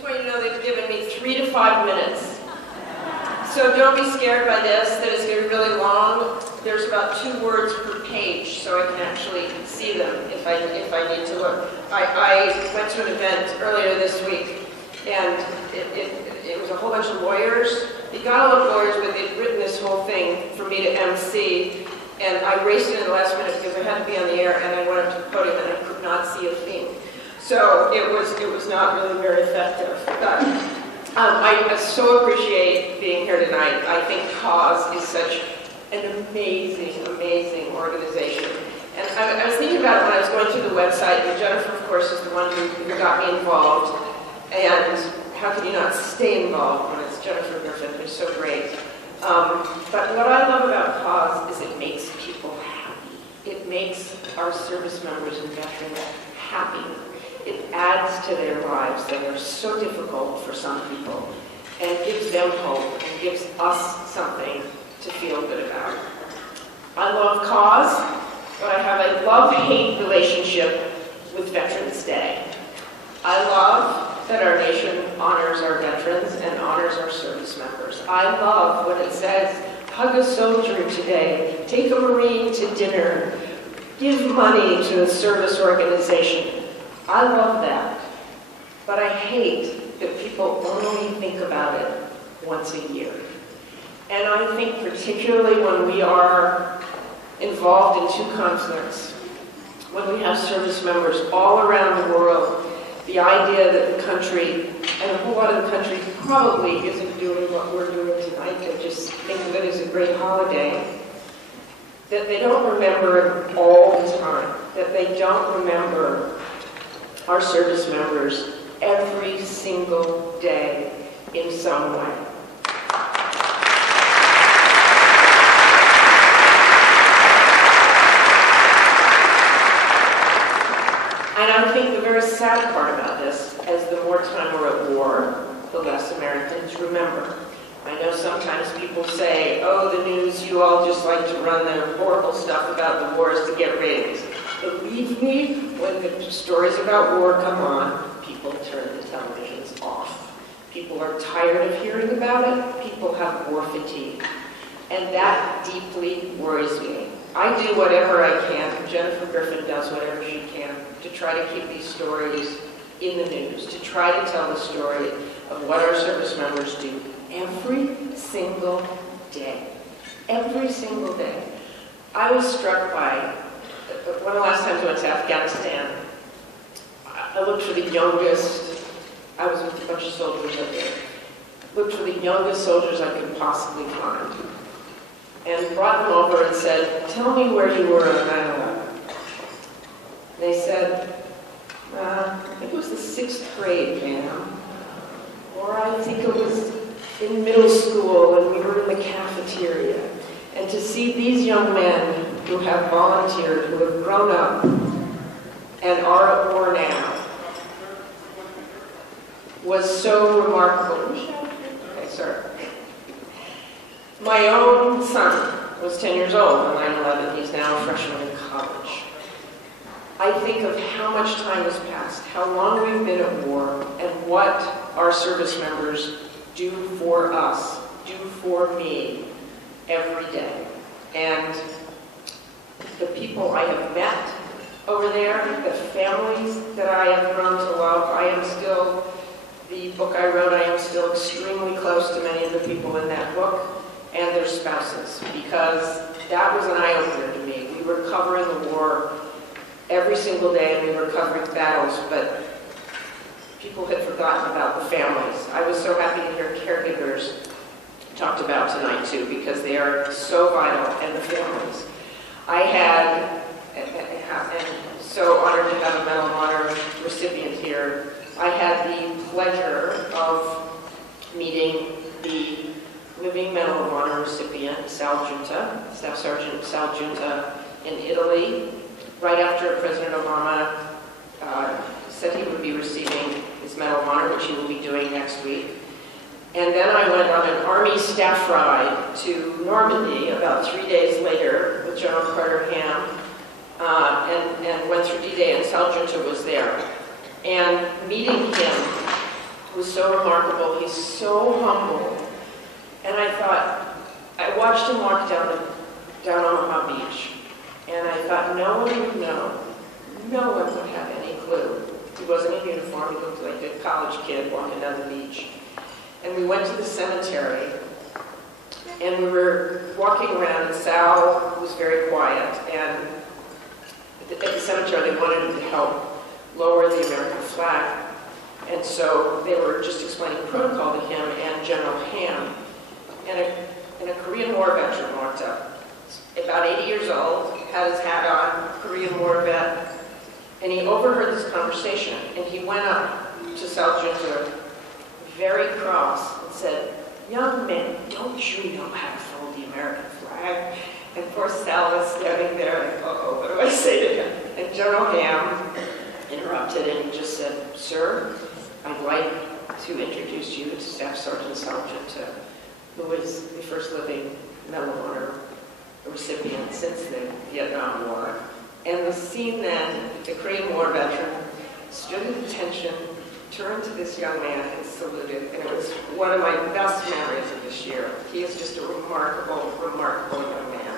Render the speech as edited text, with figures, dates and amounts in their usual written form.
just want you to know they've given me 3 to 5 minutes. So don't be scared by this, that it's going to be really long. There's about 2 words per page, so I can actually see them if I need to look. I went to an event earlier this week, and it was a whole bunch of lawyers. The Gala lawyers, but they'd written this whole thing for me to MC, and I raced it in the last minute because I had to be on the air, and I went up to the podium and I could not see a thing. So it was not really very effective. But I so appreciate being here tonight. I think Cause is such an amazing, amazing organization. And I was thinking about it when I was going through the website, and Jennifer, of course, is the one who got me involved. And how can you not stay involved when it's Jennifer Griffin, who's so great. But what I love about Cause is it makes people happy. It makes our service members and veterans happy. It adds to their lives that are so difficult for some people, and gives them hope and gives us something to feel good about. I love Cause, but I have a love-hate relationship with Veterans Day. I love that our nation honors our veterans and honors our service members. I love when it says, hug a soldier today, take a Marine to dinner, give money to a service organization. I love that, but I hate that people only think about it once a year. And I think particularly when we are involved in 2 continents, when we have service members all around the world, the idea that the country, and a whole lot of the country probably isn't doing what we're doing tonight, they just think of it as a great holiday, that they don't remember it all the time, that they don't remember our service members every single day in some way. And I think the very sad part about this, as the more time we're at war, the less Americans remember. I know sometimes people say, oh, the news, you all just like to run the horrible stuff about the wars to get ratings. Believe me, when the stories about war come on, people turn the televisions off. People are tired of hearing about it. People have war fatigue. And that deeply worries me. I do whatever I can. Jennifer Griffin does whatever she can to try to keep these stories in the news, to try to tell the story of what our service members do every single day. Every single day. I was struck by, one of the last times I went to Afghanistan, I looked for the youngest, I was with a bunch of soldiers up there, looked for the youngest soldiers I could possibly find, and brought them over and said, tell me where you were on 9/11. They said, I think it was the 6th grade, ma'am, or I think it was in middle school and we were in the cafeteria. And to see these young men who have volunteered, who have grown up and are at war now, was so remarkable. Okay, sorry. My own son was 10 years old on 9/11. He's now a freshman in college. I think of how much time has passed, how long we've been at war, and what our service members do for us, do for me every day. And the people I have met over there, the families that I have grown to love, I am still, the book I wrote, I am still extremely close to many of the people in that book and their spouses, because that was an eye-opener to me. We were covering the war every single day, and we were covering battles, but people had forgotten about the families. I was so happy to hear caregivers talked about tonight too, because they are so vital, and the families. I had, and so honored to have a Medal of Honor recipient here, I had the pleasure of meeting the living Medal of Honor recipient, Sal Giunta, Staff Sergeant Sal Giunta, in Italy, right after President Obama said he would be receiving his Medal of Honor, which he will be doing next week. And then I went on an Army staff ride to Normandy about 3 days later with General Carter Ham, and went through D-Day, and Sal Giunta was there. And meeting him was so remarkable. He's so humble. And I thought, I watched him walk down Omaha Beach, and I thought no one would know. No one would have any clue. He wasn't in uniform. He looked like a college kid walking down the beach. And we went to the cemetery, and we were walking around, and Sal was very quiet. And at the cemetery, they wanted him to help lower the American flag. And so they were just explaining protocol to him and General Ham. And a Korean War veteran walked up, about 80 years old, had his hat on, Korean War vet, and he overheard this conversation, and he went up to Sal Junta, very cross, and said, "Young men, don't you know how to fold the American flag?" And poor Sal was standing there, like, uh-oh, what do I say to him? And General Ham interrupted, and he just said, "Sir, I'd like to introduce you to Staff Sergeant Sal Junta, who is the first living Medal of Honor recipient since the Vietnam War." And the scene then, the Korean War veteran stood at attention, turned to this young man and saluted, and it was one of my best memories of this year. He is just a remarkable, remarkable young man.